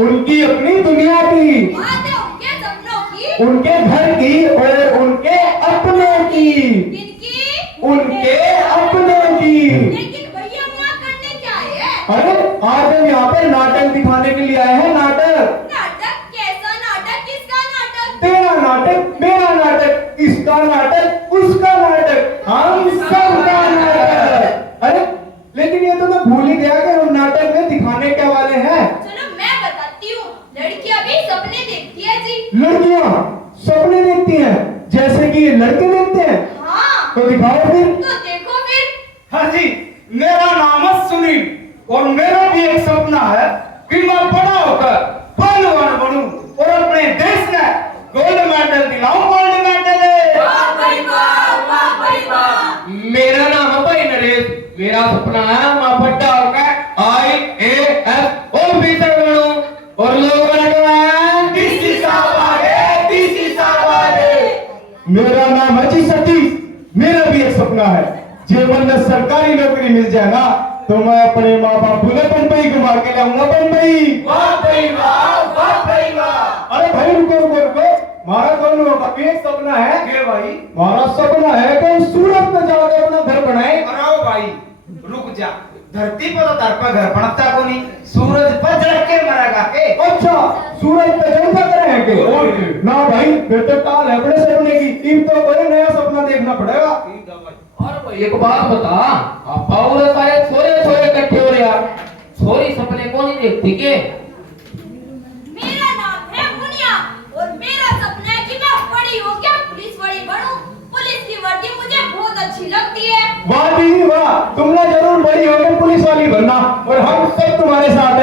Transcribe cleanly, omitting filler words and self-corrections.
उनकी अपनी दुनिया की, बात है उनके सपनों की, उनके घर की और उनके अपनों की, किनकी? उनके अपनों की। लेकिन भैया वहाँ करने क्या है? अरे आज हम यहाँ पर नाटक दिखाने के लिए आए हैं। नाटक। नाटक? कैसा नाटक? किसका नाटक? तेरा नाटक, मेरा नाटक, इसका नाटक, उसका नाटक, हम सबका नाटक। अरे लेकिन ये तो मैं भूल ही गया कि हम नाटक में दिखाने क्या वाले हैं। चलो मैं बताती हूँ। लड़कियाँ भी सपने देखती है जी। लड़कियाँ सपने देखती हैं जैसे कि लड़के देखते हैं। हाँ। तो दिखाओ फिर। तो देखो फिर। हाँ जी, मेरा नाम है सुनील और मेरा भी एक सपना है कि मैं बड़ा होकर पहलवान बनूं और अपने देश में गोल्ड मेडल दिलाऊं। Gold medal. वाह भाई वाह, वाह भाई वाह। मेरा नाम है भाई नरेश। मेरा सपना है मैं बड़ा होकर IAS ऑफिसर बनूं और लोगों ने कहा डीसी साहब आगे, डीसी साहब आगे। मेरा नाम है जी सतीश। मेरा भी एक सपना है, जीवन में सरकारी नौकरी मिल जाए ना तो मैं अपने माँ बाप को बम्बई घुमा के लाऊंगा। बम्बई। वाह भाई वाह, वाह भाई वाह। अरे भाई रुको रुको रुको, हमारा दोनों का भी एक सपना है। ये भाई, हमारा सपना है कि हम सूरत में जाके अपना घर बनाए। अरे ओ भाई रुक जा, धरती पर तो दर पर घर बनता को नहीं, सूरज पर चढ़ के मरेगा के। अच्छा सूरज पे जनता करें के और ना भाई, फिर तो टाल है बड़े सपने की। इन तो कोई नया सपना देखना पड़ेगा। और भाई एक बात बता, आप और सारे छोरे छोरे इकट्ठे हो रहे यार, छोरी सपने को नहीं देखती के? मेरा नाम है मुनिया और मेरा सपना है कि मैं बड़ी होकर पुलिस वाली बनूं। पुलिस की वर्दी मुझे बहुत अच्छी लगती है। वाह दीदी वाह, तुमने जरूर बड़ी होकर पुलिस वाली बनना और हम सब तुम्हारे साथ